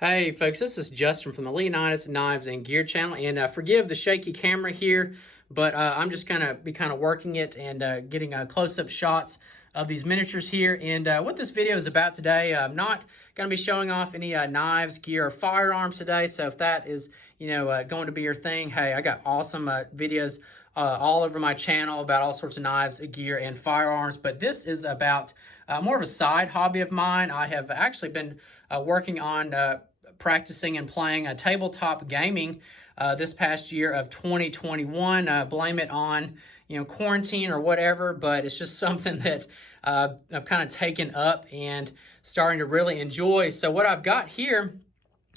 Hey folks, this is Justin from the Leonidas Knives and Gear channel, and forgive the shaky camera here, but I'm just going to be kind of working it and getting close-up shots of these miniatures here. And what this video is about today, I'm not going to be showing off any knives, gear, or firearms today, so if that is going to be your thing, hey, I got awesome videos all over my channel about all sorts of knives, gear, and firearms, but this is about more of a side hobby of mine. I have actually been working on practicing and playing tabletop gaming this past year of 2021. Blame it on quarantine or whatever, but it's just something that I've kind of taken up and starting to really enjoy. So what I've got here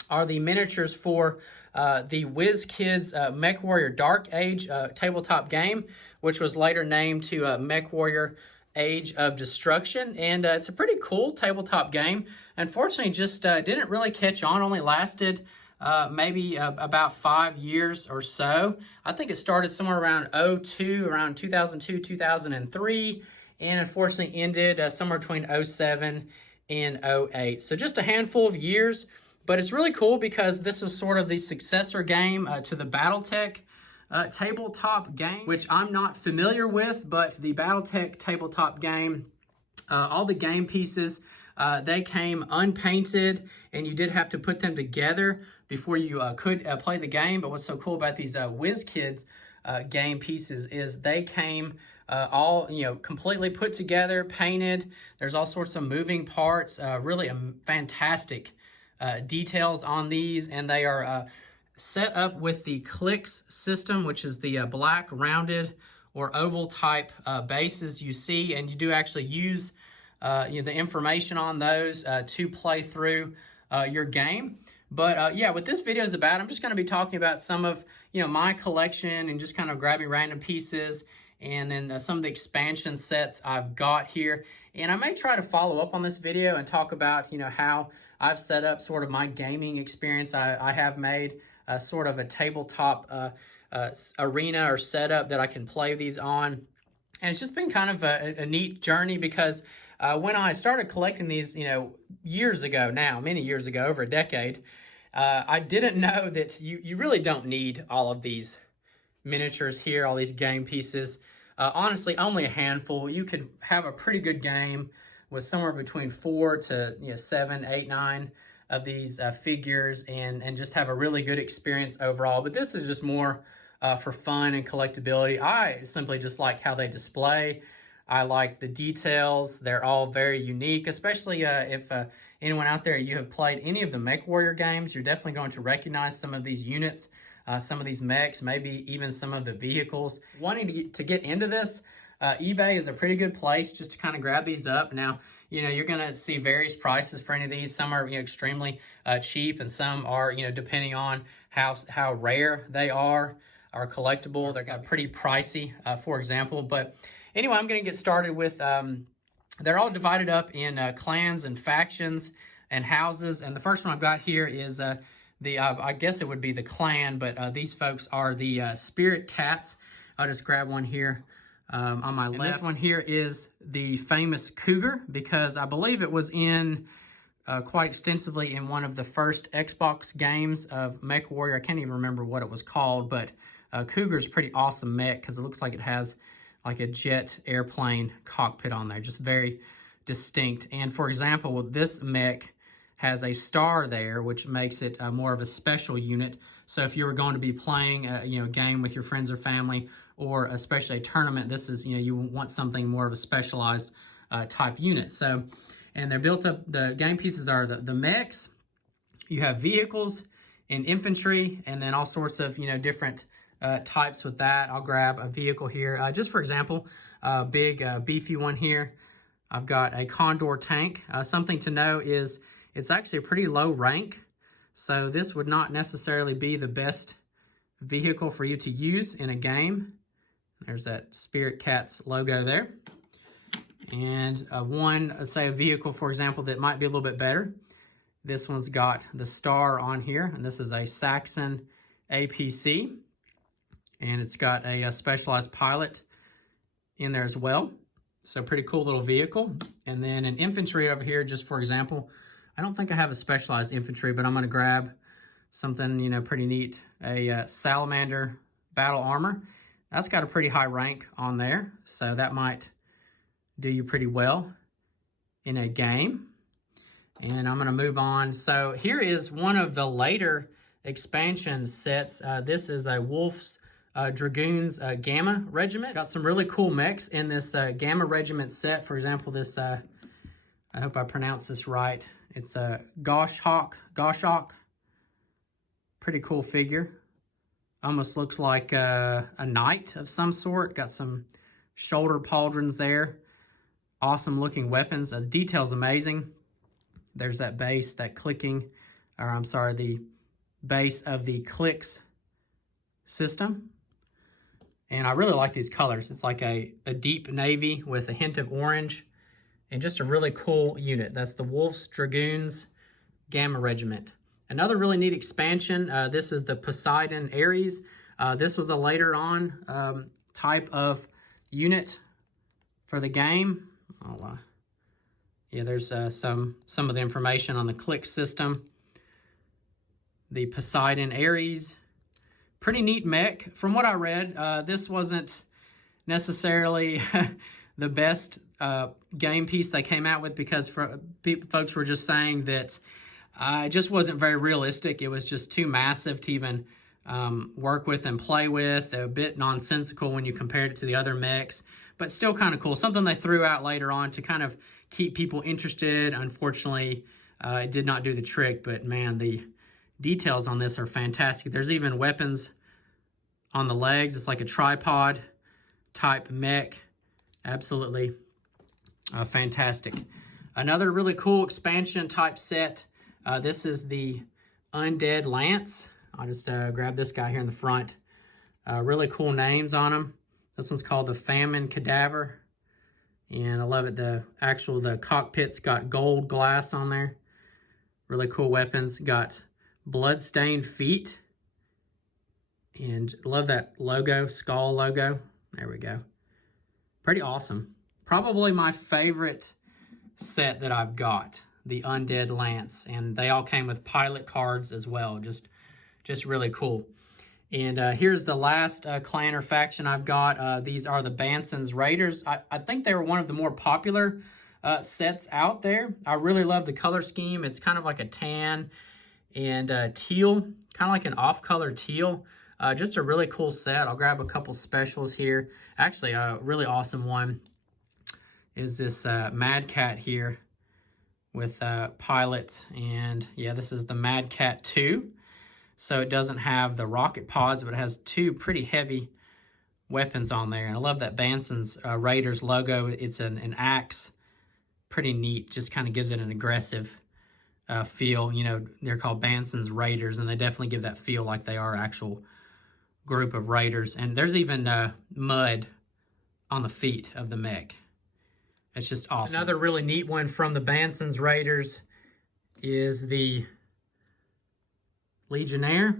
are the miniatures for the Wizkids Mechwarrior Dark Age tabletop game, which was later named to Mechwarrior Age of Destruction, and it's a pretty cool tabletop game. Unfortunately, just didn't really catch on, only lasted maybe about 5 years or so. I think it started somewhere around around 2002, 2003, and unfortunately ended somewhere between 07 and 08. So just a handful of years, but it's really cool because this was sort of the successor game to the Battletech tabletop game, which I'm not familiar with, but the Battletech tabletop game, all the game pieces, they came unpainted, and you did have to put them together before you could play the game. But what's so cool about these Wizkids game pieces is they came all completely put together, painted. There's all sorts of moving parts, really fantastic details on these, and they are set up with the clicks system, which is the black rounded or oval type bases you see, and you do actually use the information on those to play through your game. But yeah, what this video is about, I'm just going to be talking about some of my collection and just kind of grabbing random pieces, and then some of the expansion sets I've got here. And I may try to follow up on this video and talk about how I've set up sort of my gaming experience. I have made sort of a tabletop arena or setup that I can play these on. And it's just been kind of a neat journey because when I started collecting these, years ago now, many years ago, over a decade, I didn't know that you really don't need all of these miniatures here, all these game pieces. Honestly, only a handful. You could have a pretty good game with somewhere between 4 to 7, 8, 9 of these figures, and just have a really good experience overall. But this is just more for fun and collectability. I simply just like how they display. I like the details. They're all very unique, especially if anyone out there, you have played any of the Mechwarrior games, you're definitely going to recognize some of these units, some of these mechs, maybe even some of the vehicles. Wanting to get into this, eBay is a pretty good place just to kind of grab these up. Now, you're going to see various prices for any of these. Some are extremely cheap, and some are, depending on how rare they are collectible. They're pretty pricey, for example. But anyway, I'm going to get started with, they're all divided up in clans and factions and houses. And the first one I've got here is I guess it would be the clan, but these folks are the Spirit Cats. I'll just grab one here on my left. This one here is the famous Cougar, because I believe it was in quite extensively in one of the first Xbox games of Mechwarrior. I can't even remember what it was called, but Cougar's pretty awesome mech because it looks like it has like a jet airplane cockpit on there, just very distinct. And for example, with this mech has a star there, which makes it more of a special unit. So if you were going to be playing a game with your friends or family, or especially a tournament, this is you want something more of a specialized type unit. So, and they're built up. The game pieces are the mechs. You have vehicles and infantry, and then all sorts of different types with that. I'll grab a vehicle here, just for example, a big beefy one here. I've got a Condor tank. Something to know is it's actually a pretty low rank, so this would not necessarily be the best vehicle for you to use in a game. There's that Spirit Cats logo there. And let's say a vehicle, for example, that might be a little bit better. This one's got the star on here, and this is a Saxon Apc. And it's got a specialized pilot in there as well. So pretty cool little vehicle. And then an infantry over here, just for example, I don't think I have a specialized infantry, but I'm going to grab something, you know, pretty neat. A salamander battle armor. That's got a pretty high rank on there, so that might do you pretty well in a game. And I'm going to move on. So here is one of the later expansion sets. This is a Wolf's Dragoons Gamma Regiment. Got some really cool mechs in this Gamma Regiment set. For example, this, I hope I pronounced this right. It's a Goshawk. Pretty cool figure. Almost looks like a knight of some sort. Got some shoulder pauldrons there. Awesome looking weapons. The detail's amazing. There's that base, that clicking, or I'm sorry, the base of the clicks system. And I really like these colors. It's like a deep navy with a hint of orange and just a really cool unit. That's the Wolf's Dragoons Gamma Regiment. Another really neat expansion, this is the Poseidon Aries. This was a later on type of unit for the game. Yeah, there's some of the information on the click system. The Poseidon Aries. Pretty neat mech. From what I read, this wasn't necessarily the best game piece they came out with, because folks were just saying that it just wasn't very realistic. It was just too massive to even work with and play with. A bit nonsensical when you compared it to the other mechs, but still kind of cool. Something they threw out later on to kind of keep people interested. Unfortunately, it did not do the trick, but man, the details on this are fantastic. There's even weapons on the legs. It's like a tripod type mech. Absolutely fantastic. Another really cool expansion type set. This is the Undead Lance. I'll just grab this guy here in the front. Really cool names on them. This one's called the Famine Cadaver. And I love it. The cockpit's got gold glass on there. Really cool weapons. Got blood-stained feet. And love that logo, skull logo. There we go. Pretty awesome. Probably my favorite set that I've got, the Undead Lance. And they all came with pilot cards as well. Just really cool. And here's the last clan or faction I've got. These are the Banson's Raiders. I think they were one of the more popular sets out there. I really love the color scheme. It's kind of like a tan and teal, kind of like an off-color teal. Just a really cool set. I'll grab a couple specials here. Actually, a really awesome one is this Mad Cat here with pilot. And yeah, this is the Mad Cat 2. So it doesn't have the rocket pods, but it has two pretty heavy weapons on there. And I love that Banson's Raiders logo. It's an axe. Pretty neat. Just kind of gives it an aggressive feel. You know, they're called Banson's Raiders, and they definitely give that feel like they are actual group of raiders. And there's even mud on the feet of the mech. It's just awesome. Another really neat one from the Banson's Raiders is the Legionnaire.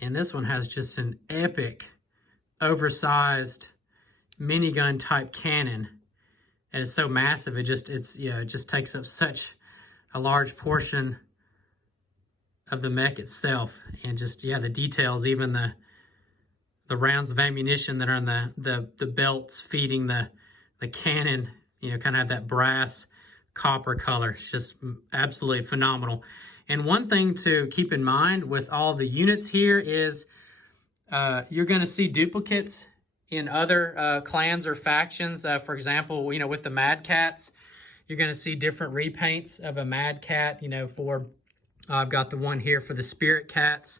And this one has just an epic, oversized minigun type cannon. And it's so massive, it just takes up such a large portion of the mech itself. And just, yeah, the details, even the rounds of ammunition that are in the belts feeding the cannon, you know, kind of have that brass copper color. It's just absolutely phenomenal. And one thing to keep in mind with all the units here is you're going to see duplicates in other clans or factions. For example, you know, with the Mad Cats, you're going to see different repaints of a Mad Cat. You know, I've got the one here for the Spirit Cats.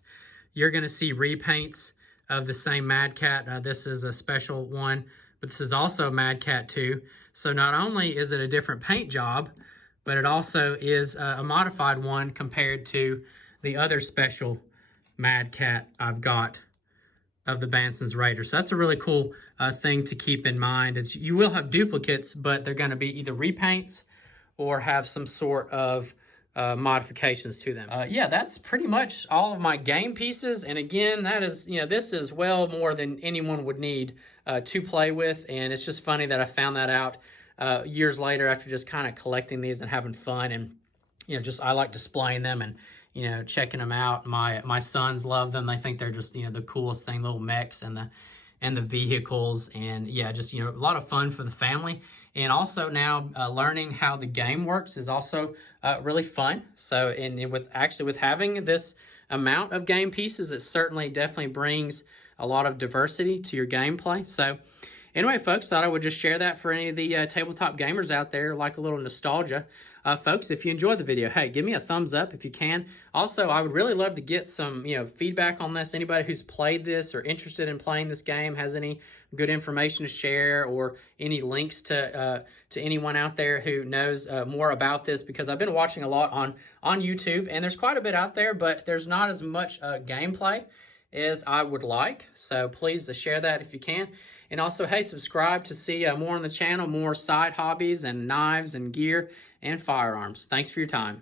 You're going to see repaints of the same Mad Cat. This is a special one, but this is also Mad Cat 2. So not only is it a different paint job, but it also is a modified one compared to the other special Mad Cat I've got of the Banson's Raiders. So that's a really cool thing to keep in mind. You will have duplicates, but they're going to be either repaints or have some sort of modifications to them. Yeah, that's pretty much all of my game pieces. And again, that is, you know, this is well more than anyone would need to play with. And it's just funny that I found that out years later after just kind of collecting these and having fun. And you know, just I like displaying them and, you know, checking them out. My sons love them. They think they're just, you know, the coolest thing, little mechs and the vehicles, and yeah, just, you know, a lot of fun for the family. And also now learning how the game works is also really fun. So, and with having this amount of game pieces, it certainly definitely brings a lot of diversity to your gameplay. So anyway, folks, thought I would just share that for any of the tabletop gamers out there, like a little nostalgia. Folks, if you enjoyed the video, hey, give me a thumbs up if you can. Also, I would really love to get some, you know, feedback on this. Anybody who's played this or interested in playing this game has any good information to share, or any links to anyone out there who knows more about this, because I've been watching a lot on YouTube, and there's quite a bit out there, but there's not as much gameplay as I would like. So please share that if you can. And also, hey, subscribe to see more on the channel, more side hobbies and knives and gear and firearms. Thanks for your time.